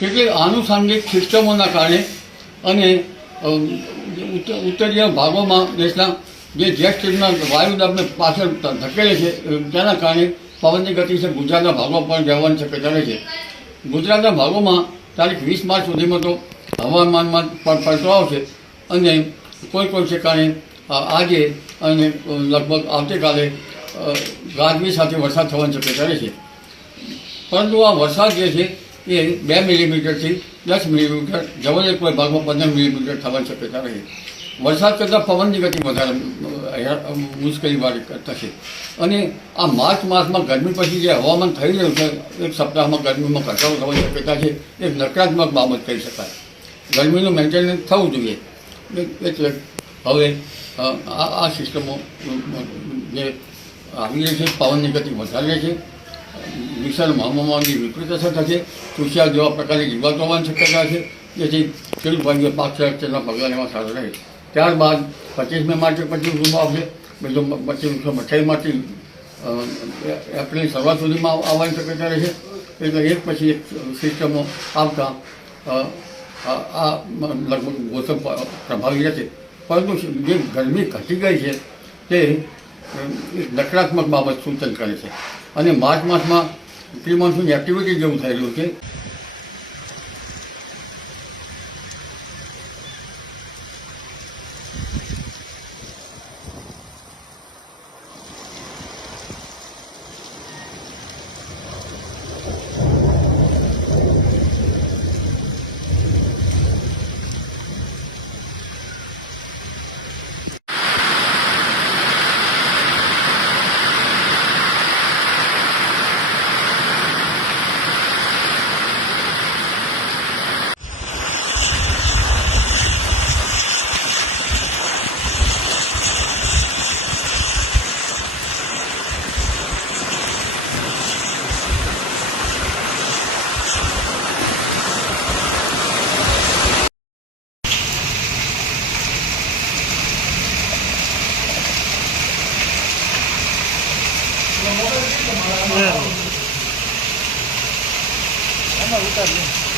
કેટલીક આનુષાંગિક સિસ્ટમોના કારણે અને ઉત્તરીય ભાગોમાં દેશના જે જેટ સ્ટ્રીમના વાયુદાબને પાછળ ધકેલે છે તેના કારણે પવનની ગતિ છે ગુજરાતના ભાગોમાં પણ જવાની શક્યતા રહે છે. ગુજરાતના ભાગોમાં તારીખ 20 માર્ચ સુધીમાં તો હવામાનમાં પણ પલટો આવશે અને કોઈ ઠેકાણે આજે અને લગભગ આવતીકાલે ગાજવીજ સાથે વરસાદ થવાની શક્યતા રહે છે. પરંતુ આ વરસાદ જે છે એ 2 મિલીમીટરથી 10 મિલીમીટર, જવલે કોઈ ભાગમાં 15 મિલીમીટર થવાની શક્યતા રહે. વરસાદ કરતાં પવનની ગતિ વધારે મુશ્કેલીવાળી થશે. અને આ માર્ચ માસમાં ગરમી પછી જે હવામાન થઈ રહ્યું છે, એક સપ્તાહમાં ગરમીમાં ઘટાડો થવાની શક્યતા છે, એક નકારાત્મક બાબત કહી શકાય. ગરમીનું મેન્ટેનન્સ થવું જોઈએ. એટલે હવે આ સિસ્ટમો જે આવી રહી છે, પવનની ગતિ વધારે છે, વિશાળ હવામાનની વિપરીત અસર થશે, તુષાર જેવા પ્રકારની જીવાતો આવવાની શક્યતા છે, જેથી ખેડૂત ભાઈઓ પાક સંરક્ષણના પગલાં લેવા સારું રહે. ત્યારબાદ 25 માર્ચે પછી ઋતુમાં આવશે, બીજો 28 માર્ચથી એપ્રિલ શરૂઆત સુધીમાં આવવાની શક્યતા રહેશે. એટલે એક પછી એક સિસ્ટમો આવતા આ લગભગ મોસમ પ્રભાવી રહેશે. પરંતુ જે ગરમી ઘટી ગઈ છે તે નકારાત્મક બાબત સૂચન કરે છે. અને માર્ચ માસમાં પ્રી મોન્સૂન એક્ટિવિટી જેવું થઈ રહ્યું છે. ઉતાર